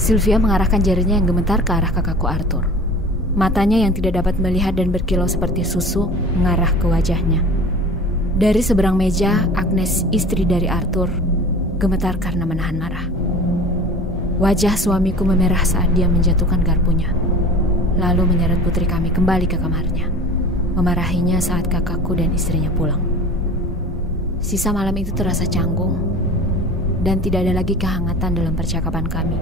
Sylvia mengarahkan jarinya yang gemetar ke arah kakakku Arthur. Matanya yang tidak dapat melihat dan berkilau seperti susu mengarah ke wajahnya. Dari seberang meja, Agnes, istri dari Arthur, gemetar karena menahan marah. Wajah suamiku memerah saat dia menjatuhkan garpunya, lalu menyeret putri kami kembali ke kamarnya, memarahinya saat kakakku dan istrinya pulang. Sisa malam itu terasa canggung, dan tidak ada lagi kehangatan dalam percakapan kami.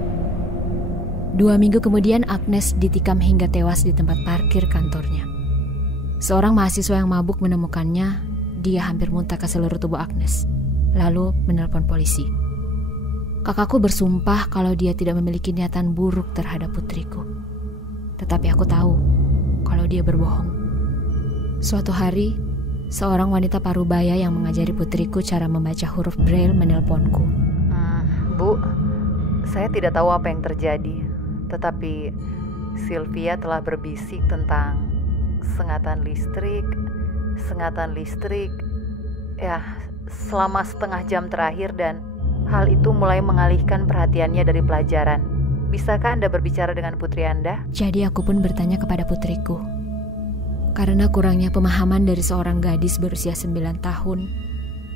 2 minggu kemudian Agnes ditikam hingga tewas di tempat parkir kantornya. Seorang mahasiswa yang mabuk menemukannya. Dia hampir muntah ke seluruh tubuh Agnes, lalu menelpon polisi. Kakakku bersumpah kalau dia tidak memiliki niatan buruk terhadap putriku. Tetapi aku tahu kalau dia berbohong. Suatu hari, seorang wanita parubaya yang mengajari putriku cara membaca huruf Braille menelponku. Bu, saya tidak tahu apa yang terjadi, tetapi Sylvia telah berbisik tentang sengatan listrik ya selama setengah jam terakhir, dan hal itu mulai mengalihkan perhatiannya dari pelajaran. Bisakah Anda berbicara dengan putri Anda? Jadi aku pun bertanya kepada putriku. Karena kurangnya pemahaman dari seorang gadis berusia 9 tahun,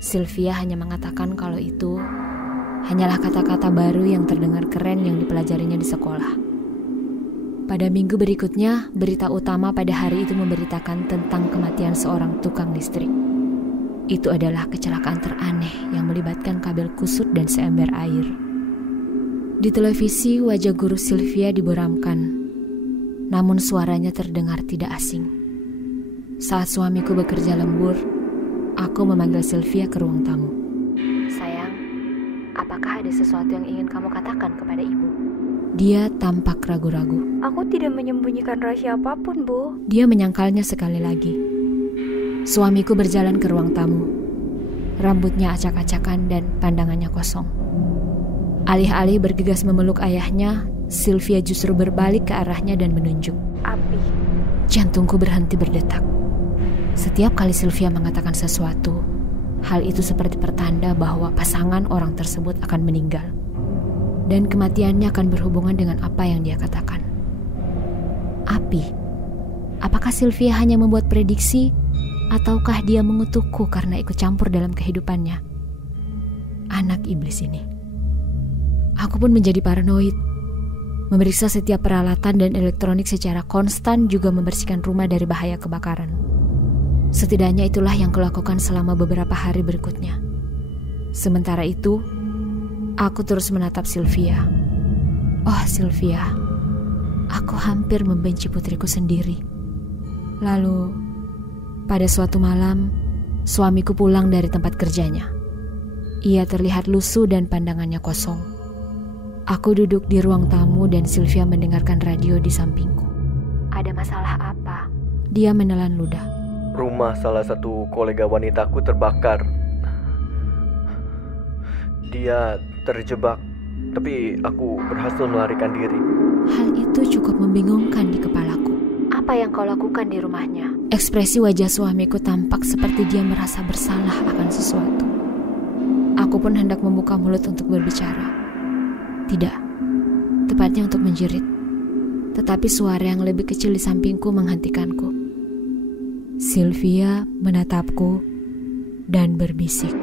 Sylvia hanya mengatakan kalau itu hanyalah kata-kata baru yang terdengar keren yang dipelajarinya di sekolah. Pada minggu berikutnya, berita utama pada hari itu memberitakan tentang kematian seorang tukang listrik. Itu adalah kecelakaan teraneh yang melibatkan kabel kusut dan seember air. Di televisi, wajah guru Sylvia diburamkan, namun suaranya terdengar tidak asing. Saat suamiku bekerja lembur, aku memanggil Sylvia ke ruang tamu. Sayang, apakah ada sesuatu yang ingin kamu katakan kepada ibu? Dia tampak ragu-ragu. Aku tidak menyembunyikan rahasia apapun, Bu. Dia menyangkalnya sekali lagi. Suamiku berjalan ke ruang tamu. Rambutnya acak-acakan dan pandangannya kosong. Alih-alih bergegas memeluk ayahnya, Sylvia justru berbalik ke arahnya dan menunjuk. Api. Jantungku berhenti berdetak. Setiap kali Sylvia mengatakan sesuatu, hal itu seperti pertanda bahwa pasangan orang tersebut akan meninggal. Dan kematiannya akan berhubungan dengan apa yang dia katakan. Api. Apakah Sylvia hanya membuat prediksi, ataukah dia mengutukku karena ikut campur dalam kehidupannya? Anak iblis ini. Aku pun menjadi paranoid. Memeriksa setiap peralatan dan elektronik secara konstan, juga membersihkan rumah dari bahaya kebakaran. Setidaknya itulah yang kulakukan selama beberapa hari berikutnya. Sementara itu, aku terus menatap Sylvia. Oh Sylvia, aku hampir membenci putriku sendiri. Lalu, pada suatu malam, suamiku pulang dari tempat kerjanya. Ia terlihat lusuh dan pandangannya kosong. Aku duduk di ruang tamu dan Sylvia mendengarkan radio di sampingku. Ada masalah apa? Dia menelan ludah. Rumah salah satu kolega wanitaku terbakar. Dia terjebak, tapi aku berhasil melarikan diri. Hal itu cukup membingungkan di kepalaku. Apa yang kau lakukan di rumahnya? Ekspresi wajah suamiku tampak seperti dia merasa bersalah akan sesuatu. Aku pun hendak membuka mulut untuk berbicara. Tidak, tepatnya untuk menjerit. Tetapi suara yang lebih kecil di sampingku menghentikanku. Sylvia menatapku dan berbisik.